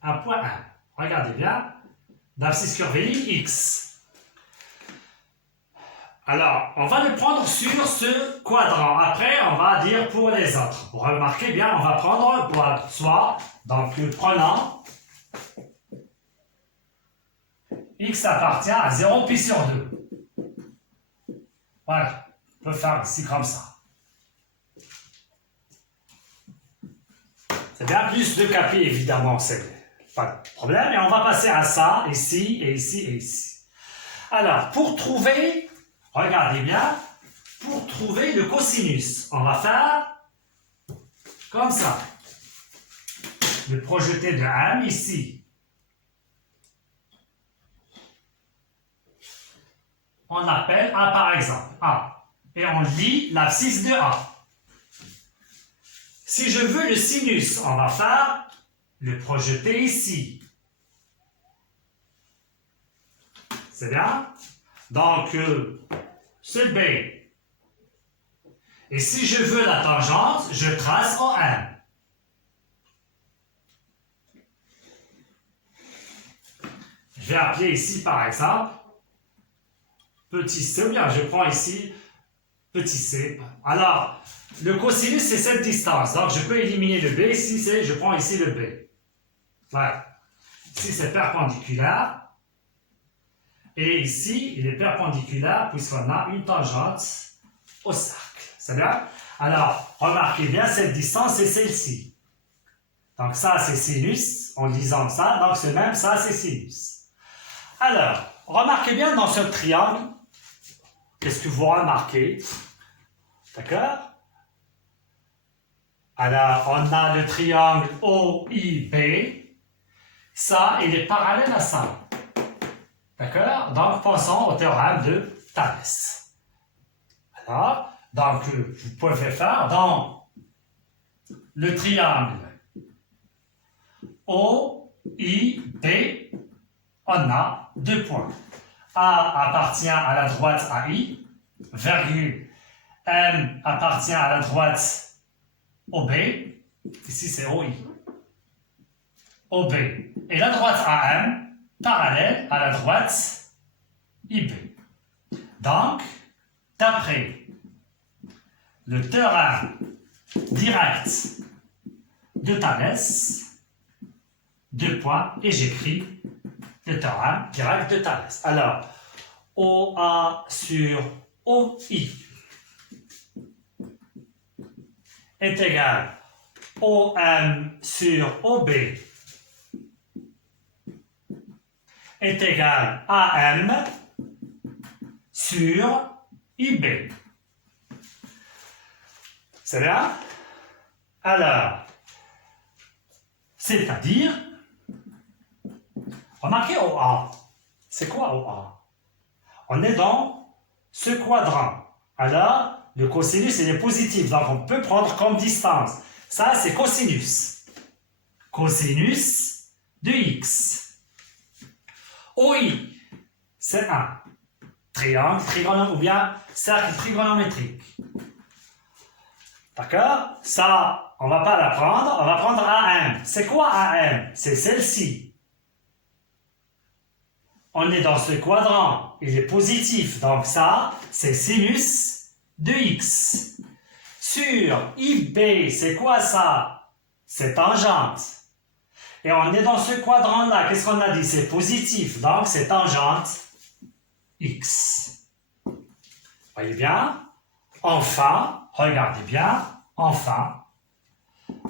Un point 1. Regardez bien. D'abscisse curviligne X. Alors, on va le prendre sur ce quadrant. Après, on va dire pour les autres. Vous remarquez bien, on va prendre pour soi. Donc, prenant X appartient à 0 pi sur 2. Voilà. On peut faire ici comme ça. C'est bien plus de capi, évidemment. C'est pas de problème. Et on va passer à ça, ici, et ici, et ici. Alors, pour trouver, regardez bien, pour trouver le cosinus, on va faire comme ça. Le projeté de M ici. On appelle A par exemple, A. Et on lit l'abscisse de A. Si je veux le sinus, on va faire le projeté ici. C'est bien? Donc, ce B. Et si je veux la tangente, je trace en M. Je vais appeler ici par exemple petit c, ou bien je prends ici petit c. Alors, le cosinus, c'est cette distance. Donc, je peux éliminer le b. Ici, je prends ici le b. Voilà. Ici, c'est perpendiculaire. Et ici, il est perpendiculaire puisqu'on a une tangente au cercle. C'est bien? Alors, remarquez bien, cette distance, c'est celle-ci. Donc, ça, c'est sinus, en lisant ça. Donc, ce même, ça, c'est sinus. Alors, remarquez bien dans ce triangle, qu'est-ce que vous remarquez? D'accord? Alors, on a le triangle OIB. Ça, il est parallèle à ça. D'accord? Donc, pensons au théorème de Thalès. Alors, donc, vous pouvez faire dans le triangle OIB, on a deux points. A appartient à la droite à I, virgule, M appartient à la droite au B, ici c'est OI, OB. Et la droite AM parallèle à la droite IB. Donc, d'après le théorème direct de Thalès, deux points, et j'écris le théorème direct de Thalès. Alors, OA sur OI est égal OM sur OB est égal AM sur IB. C'est bien? Alors, c'est-à-dire, remarquez OA. C'est quoi OA? On est dans ce quadrant. Alors, le cosinus il est positif, donc on peut prendre comme distance. Ça, c'est cosinus. Cosinus de x. OI, c'est un triangle trigonométrique ou bien cercle trigonométrique. D'accord? Ça, on ne va pas la prendre, on va prendre AM. C'est quoi AM? C'est celle-ci. On est dans ce quadrant, il est positif, donc ça, c'est sinus de x. Sur IB, c'est quoi ça? C'est tangente. Et on est dans ce quadrant-là, qu'est-ce qu'on a dit? C'est positif, donc c'est tangente x. Voyez bien? Enfin, regardez bien, enfin,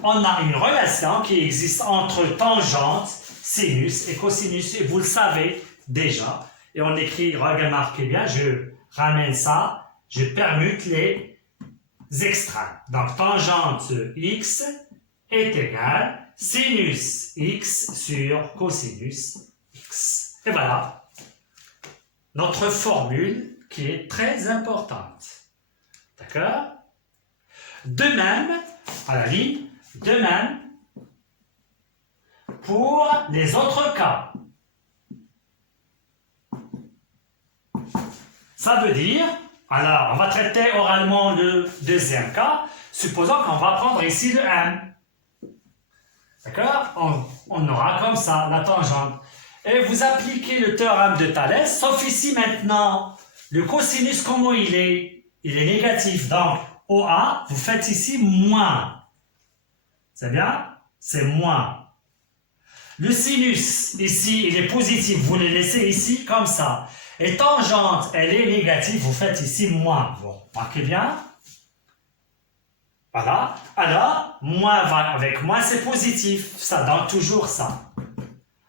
on a une relation qui existe entre tangente, sinus et cosinus, et vous le savez déjà. Et on écrit, remarquez bien, je ramène ça, je permute les extrêmes. Donc, tangente x est égale sinus x sur cosinus x. Et voilà notre formule qui est très importante. D'accord? De même, à la ligne, de même pour les autres cas. Ça veut dire, alors on va traiter oralement le deuxième cas, supposons qu'on va prendre ici le m. D'accord? On aura comme ça la tangente. Et vous appliquez le théorème de Thalès, sauf ici maintenant, le cosinus, comment il est? Il est négatif, donc OA, vous faites ici moins. C'est bien? C'est moins. Le sinus, ici, il est positif, vous le laissez ici comme ça. Et tangente, elle est négative, vous faites ici moins. Vous remarquez bien? Voilà. Alors, moins avec moins, c'est positif. Ça donne toujours ça.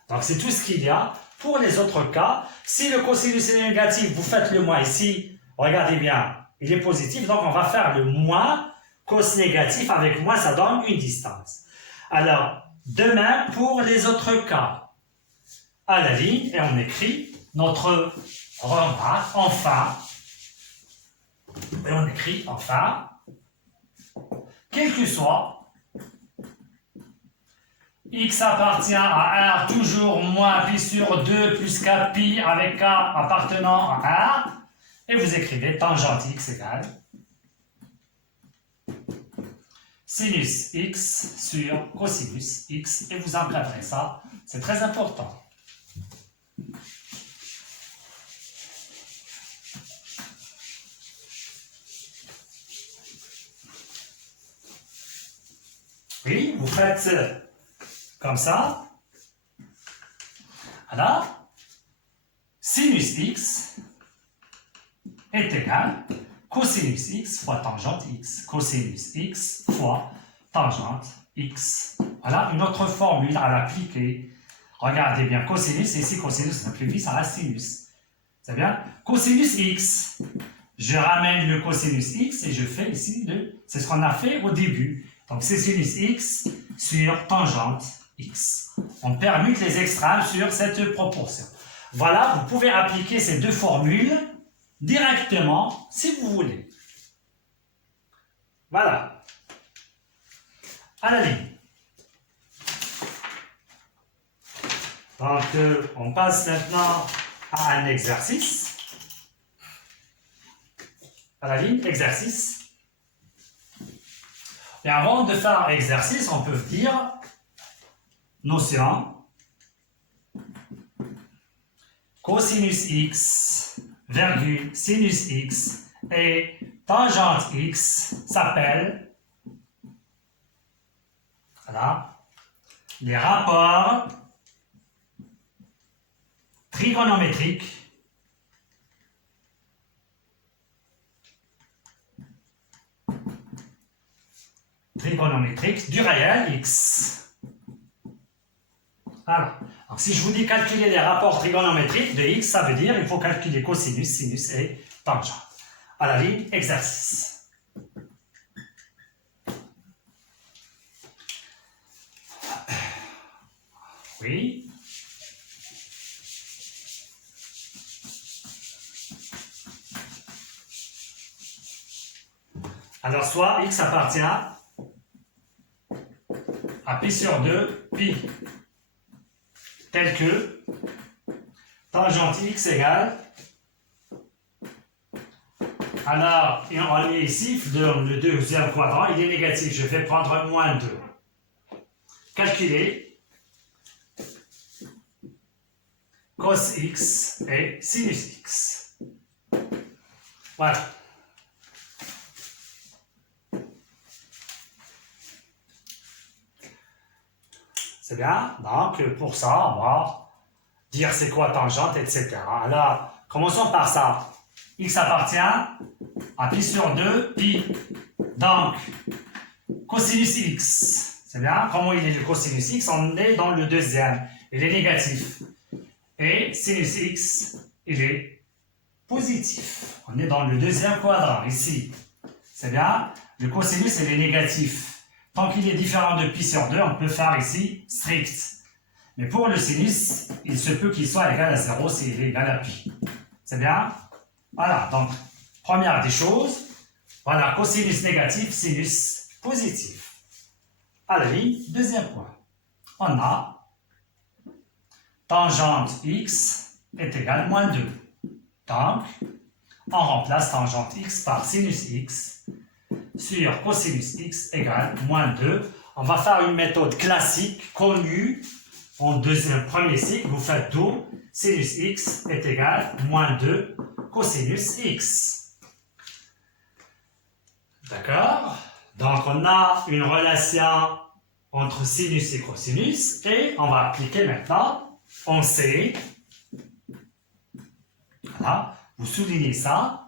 Donc, c'est tout ce qu'il y a. Pour les autres cas, si le cosinus est négatif, vous faites le moins ici. Regardez bien, il est positif. Donc, on va faire le moins cos négatif. Avec moins, ça donne une distance. Alors, de même pour les autres cas. À la ligne, et on écrit notre remarque, enfin. Et on écrit enfin. Quel que soit, x appartient à R toujours moins pi sur 2 plus k pi avec k appartenant à R. Et vous écrivez tangente x égale sinus x sur cosinus x. Et vous encadrez ça. C'est très important. Oui, vous faites comme ça. Alors, sinus x est égal cosinus x fois tangente x. Cosinus x fois tangente x. Voilà une autre formule à l'appliquer. Regardez bien, cosinus, et ici cosinus, ça plus vite, ça reste sinus. C'est bien? Cosinus x. Je ramène le cosinus x et je fais ici c'est ce qu'on a fait au début. Donc, c'est sinus x sur tangente x. On permute les extrêmes sur cette proportion. Voilà, vous pouvez appliquer ces deux formules directement si vous voulez. Voilà. À la ligne. Donc, on passe maintenant à un exercice. À la ligne, exercice. Et avant de faire exercice, on peut dire notion cosinus x, virgule, sinus x et tangente x s'appellent voilà, les rapports trigonométriques du réel x. Alors, si je vous dis calculer les rapports trigonométriques de x, ça veut dire qu'il faut calculer cosinus, sinus et tangente. À la ligne, exercice. Oui. Alors, soit x appartient à pi sur 2, pi, tel que tangente x égale, alors on est ici, le deuxième quadrant, il est négatif, je vais prendre moins 2. Calculer cos x et sinus x. Voilà. C'est bien. Donc, pour ça, on va dire c'est quoi tangente, etc. Alors, commençons par ça. X appartient à pi sur 2, pi. Donc, cosinus x. C'est bien? Comment il est le cosinus x? On est dans le deuxième. Il est négatif. Et sinus x, il est positif. On est dans le deuxième quadrant, ici. C'est bien? Le cosinus, il est négatif. Tant qu'il est différent de pi sur 2, on peut faire ici strict. Mais pour le sinus, il se peut qu'il soit égal à 0 s'il est égal à pi. C'est bien? Voilà, donc, première des choses, voilà, cosinus négatif, sinus positif. Allez, deuxième point. On a tangente x est égale moins 2. Donc, on remplace tangente x par sinus x sur cosinus x égale moins 2. On va faire une méthode classique, connue, en premier cycle, vous faites d'où sinus x est égal à moins 2 cosinus x. D'accord? Donc, on a une relation entre sinus et cosinus et on va appliquer maintenant, on sait, voilà, vous soulignez ça.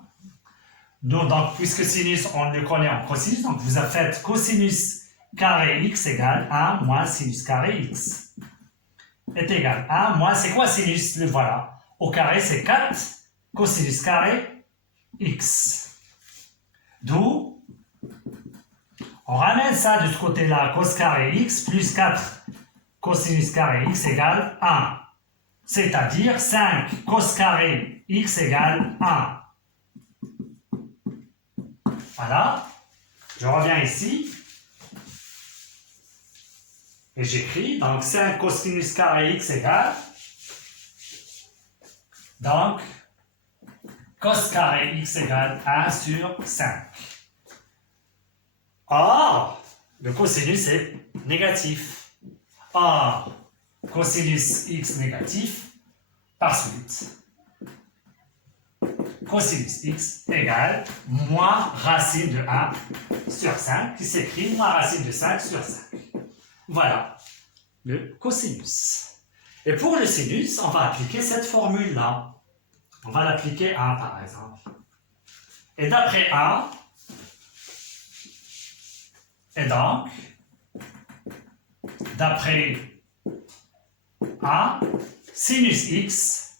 Donc, puisque sinus, on le connaît en cosinus, donc vous faites cosinus carré x égale 1 moins sinus carré x. Est égal à 1 moins, c'est quoi sinus? Le voilà. Au carré, c'est 4 cosinus carré x. D'où, on ramène ça de ce côté-là, cos carré x plus 4 cosinus carré x égale 1. C'est-à-dire 5 cos carré x égale 1. Voilà. Je reviens ici. Et j'écris, donc 5 cosinus carré x égale, donc, cos carré x égale 1 sur 5. Or, le cosinus est négatif. Or, cosinus x négatif, par suite, cosinus x égale moins racine de 1 sur 5, qui s'écrit moins racine de 5 sur 5. Voilà, le cosinus. Et pour le sinus, on va appliquer cette formule-là. On va l'appliquer à 1, par exemple. Et d'après 1, et donc, d'après 1, sinus x,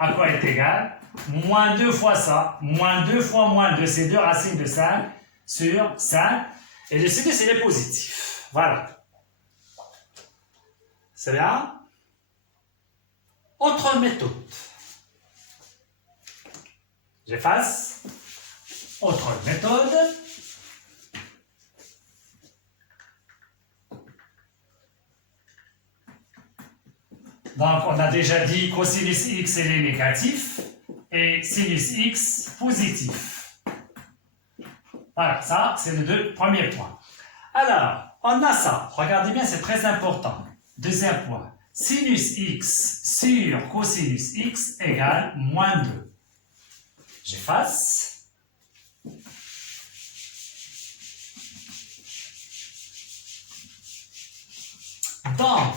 à quoi est égal? Moins 2 fois ça, moins 2 fois moins 2, c'est 2 racines de 5 sur 5. Et le sinus, il est positif. Voilà. C'est bien? Autre méthode. J'efface. Autre méthode. Donc, on a déjà dit cosinus x il est négatif et sinus x positif. Voilà, ça, c'est les deux premiers points. Alors, on a ça. Regardez bien, c'est très important. Deuxième point. Sinus x sur cosinus x égale moins 2. J'efface. Donc,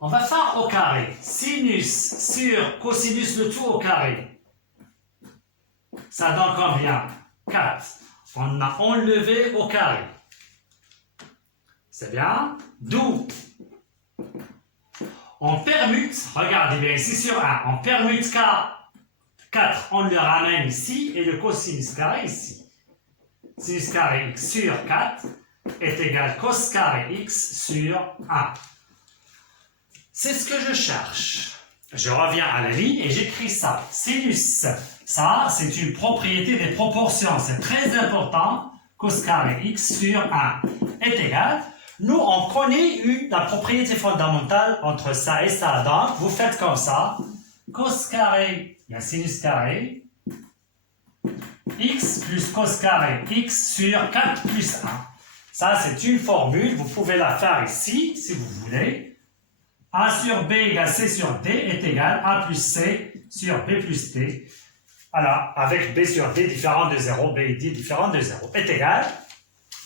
on va faire au carré. Sinus sur cosinus, le tout au carré. Ça donne combien? 4. On a enlevé au carré. C'est bien? D'où on permute, regardez bien ici sur 1, on permute 4, on le ramène ici et le cosinus carré ici. Sinus carré x sur 4 est égal cos carré x sur 1. C'est ce que je cherche. Je reviens à la ligne et j'écris ça. Sinus, ça c'est une propriété des proportions, c'est très important. Cos carré x sur 1 est égal. Nous, on connaît la propriété fondamentale entre ça et ça. Donc, vous faites comme ça. Cos carré, il y a sinus carré, x plus cos carré x sur 4 plus 1. Ça, c'est une formule. Vous pouvez la faire ici, si vous voulez. A sur b égale c sur d est égal a plus c sur b plus d. Alors, avec b sur d différent de 0, b et d différent de 0 est égal.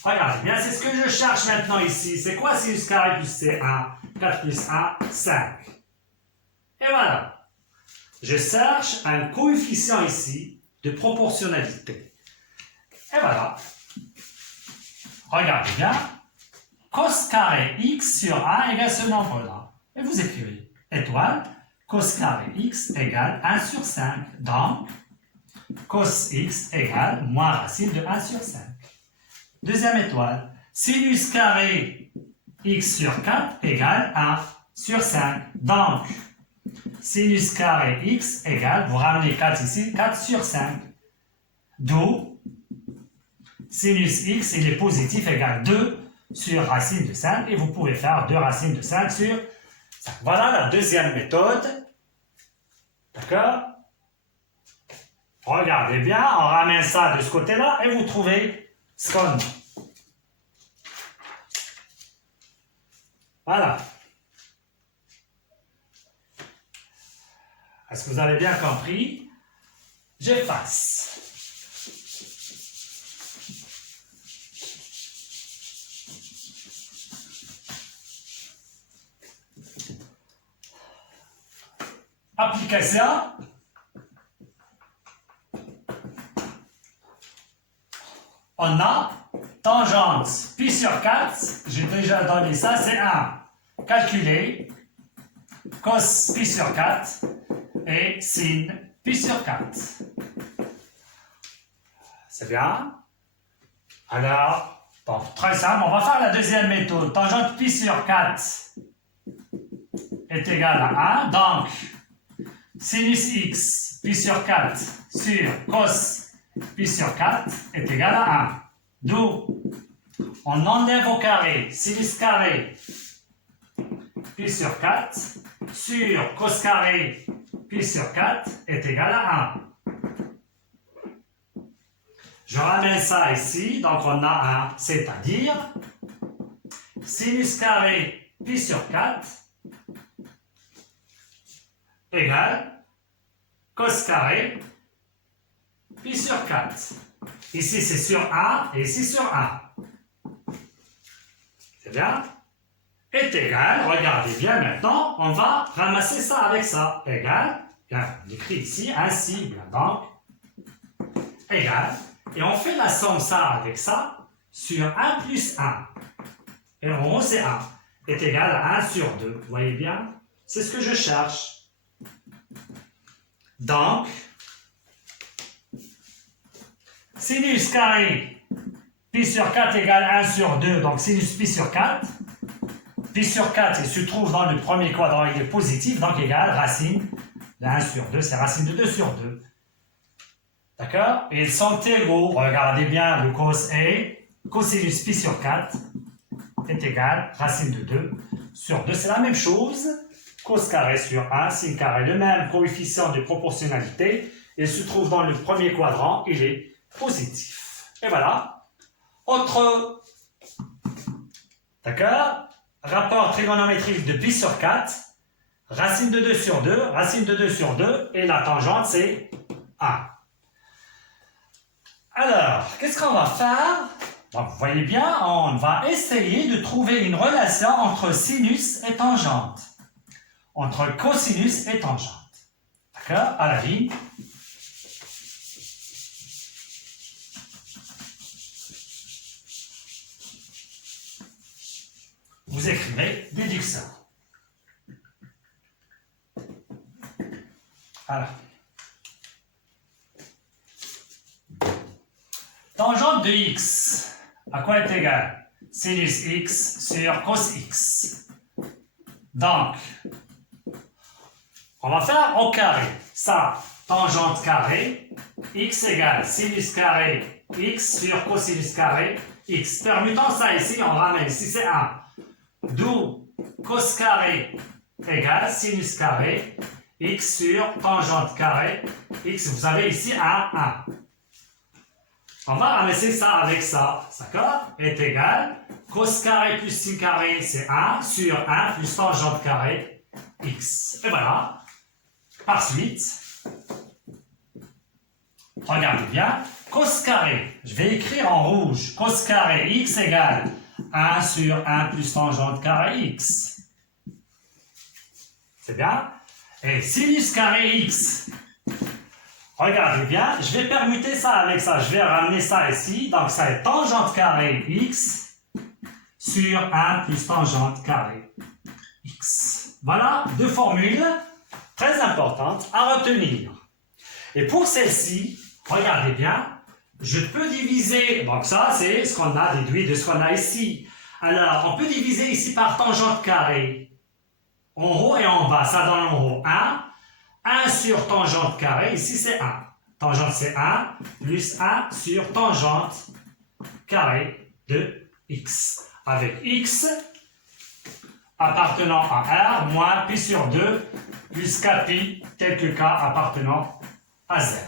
Regardez bien, c'est ce que je cherche maintenant ici. C'est quoi sinus carré plus c1? 4 plus 1, 5. Et voilà. Je cherche un coefficient ici de proportionnalité. Et voilà. regardez bien, cos carré x sur a égale ce nombre-là. Et vous écrivez étoile, cos carré x égale 1 sur 5. Donc, cos x égale moins racine de 1 sur 5. Deuxième étoile, sinus carré x sur 4 égale 1 sur 5. Donc, sinus carré x égale, vous ramenez 4 ici, 4 sur 5. D'où sinus x, il est positif, égale 2 sur racine de 5. Et vous pouvez faire 2 racines de 5 sur 5. Voilà la deuxième méthode. D'accord? Regardez bien, on ramène ça de ce côté-là et vous trouvez ce qu'on a. Voilà. Est-ce que vous avez bien compris? J'efface. Application. On a tangente pi sur 4, j'ai déjà donné ça, c'est 1. Calculer cos pi sur 4 et sin pi sur 4. C'est bien? Alors, bon, très simple, on va faire la deuxième méthode. Tangente pi sur 4 est égal à 1, donc sinus x pi sur 4 sur cos pi sur 4 est égal à 1. D'où on enlève au carré sinus carré pi sur 4 sur cos carré pi sur 4 est égal à 1. Je ramène ça ici, donc on a 1, c'est-à-dire sinus carré pi sur 4 égale cos carré pi sur 4. Ici, c'est sur 1 et ici sur 1. C'est bien? Est égal, regardez bien maintenant, on va ramasser ça avec ça. Égal, bien, on écrit ici, ainsi, bien, donc, égal. Et on fait la somme ça avec ça sur 1 plus 1. Et en haut, c'est 1. Est égal à 1 sur 2. Vous voyez bien? C'est ce que je cherche. Donc, sinus carré pi sur 4 égale 1 sur 2, donc sinus pi sur 4. Pi sur 4, il se trouve dans le premier quadrant, il est positif, donc égale racine de 1 sur 2, c'est racine de 2 sur 2. D'accord? Et ils sont égaux, regardez bien le cos et cosinus pi sur 4 est égal racine de 2 sur 2, c'est la même chose. Cos carré sur 1, sin carré, le même coefficient de proportionnalité, il se trouve dans le premier quadrant, il est positif. Et voilà. Autre, d'accord? Rapport trigonométrique de pi sur 4, racine de 2 sur 2, racine de 2 sur 2, et la tangente c'est 1. Alors, qu'est-ce qu'on va faire? Donc, vous voyez bien, on va essayer de trouver une relation entre sinus et tangente. Entre cosinus et tangente. D'accord? À la ligne. Vous écrivez déduction. Voilà. Tangente de x, à quoi est égal? Sinus x sur cos x. Donc, on va faire au carré. Ça, tangente carré, x égale sinus carré x sur cosinus carré x. Permutant ça ici, on ramène ici, c'est 1. D'où cos carré égale sinus carré x sur tangente carré x. Vous avez ici 1. On va ramasser ça avec ça, d'accord? Est égal cos carré plus sin carré, c'est 1 sur 1 plus tangente carré x. Et voilà. Par suite, regardez bien, cos carré, je vais écrire en rouge, cos carré x égale 1 sur 1 plus tangente carré x. C'est bien? Et sinus carré x, Regardez bien, je vais permuter ça avec ça. Je vais ramener ça ici. Donc, ça est tangente carrée x sur 1 plus tangente carrée x. Voilà deux formules très importantes à retenir. Et pour celle-ci, regardez bien, je peux diviser, donc ça c'est ce qu'on a déduit de ce qu'on a ici. Alors, on peut diviser ici par tangente carrée, en haut et en bas, ça donne en haut 1. 1 sur tangente carrée, ici c'est 1. Tangente c'est 1, plus 1 sur tangente carrée de x. Avec x appartenant à R, moins pi sur 2, plus kpi, tel que k appartenant à z.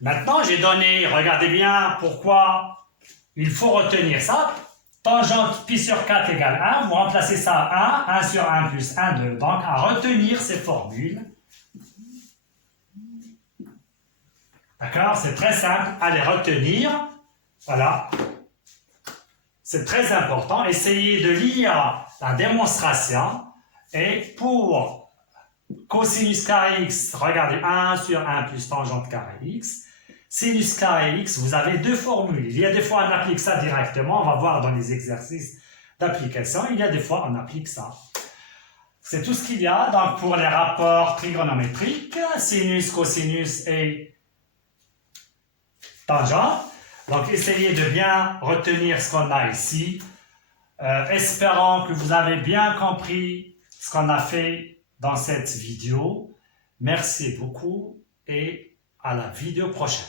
Maintenant, j'ai donné, regardez bien pourquoi il faut retenir ça. Tangente pi sur 4 égale 1, vous remplacez ça à 1, 1 sur 1 plus 1, 2. Donc, à retenir ces formules. D'accord? C'est très simple à les retenir. Voilà. C'est très important. Essayez de lire la démonstration. Et pour cosinus carré x, regardez 1 sur 1 plus tangente carré x. Sinus carré x, vous avez deux formules. Il y a des fois on applique ça directement. On va voir dans les exercices d'application. Il y a des fois on applique ça. C'est tout ce qu'il y a. Donc pour les rapports trigonométriques, sinus, cosinus et tangente. Donc, essayez de bien retenir ce qu'on a ici. Espérons que vous avez bien compris ce qu'on a fait dans cette vidéo. Merci beaucoup et à la vidéo prochaine.